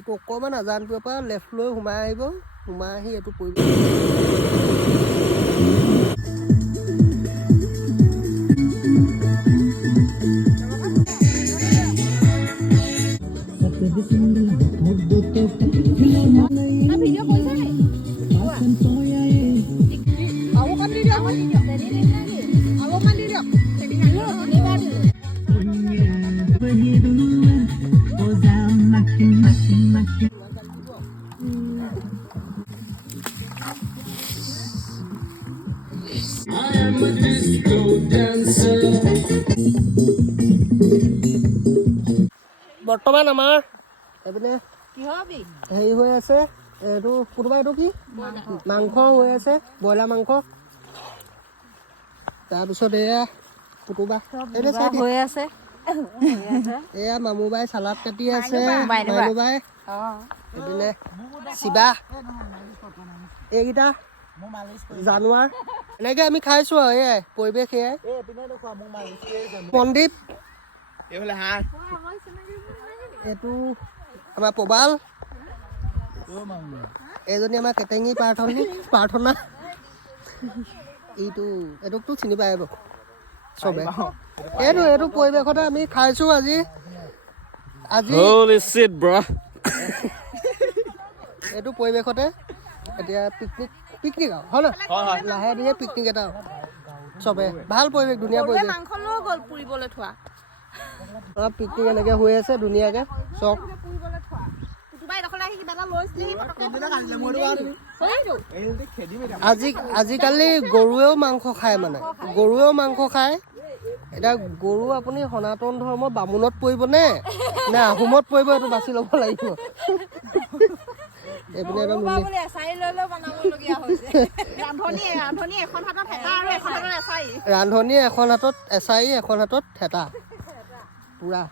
এইটো অকণমান আজানটোৰ পৰা লেফ্ট লৈ সোমাই আহিব সোমাই আহি এইটো পৰিব বৰ্তমান আমাৰ এইপিনে হেৰি হৈ আছে এইটো কোনোবা এইটো কি মাংস হৈ আছে ব্ৰইলাৰ মাংস তাৰপিছত এয়া কুটুবা হৈ আছে এয়া মামু বাই চালাড কাটি আছে মাইনু বাই এইপিনে শিৱা এইকেইটা জানুৱাৰ এনেকৈ আমি খাইছোঁ আৰু এয়াই পৰিৱেশ এয়াই মনদ্বীপ এইটো আমাৰ প্ৰবাল এইজনী আমাৰ কেটেঙি প্ৰাৰ্থনা এইটোকতো চিনি পাই চবে এইটো পৰিৱেশতে আমি খাইছোঁ আজি এইটো পৰিৱেশতে এতিয়া পিকনিক আৰু হয় নহয় লাহে ধীৰে পিকনিক এটা চবে ভাল পৰিৱেশ ধুনীয়া পৰিৱেশ পিকনিক এনেকৈ হৈ আছে ধুনীয়াকৈ চক আজিকালি গৰুৱেও মাংস খায় এতিয়া গৰু আপুনি সনাতন ধৰ্মৰ বামুণত পৰিব নে আহোমত পৰিব এইটো বাছি ল'ব লাগিব ৰান্ধনীয়ে এখন হাতত এছাৰি এখন হাতত থেতা পুৰা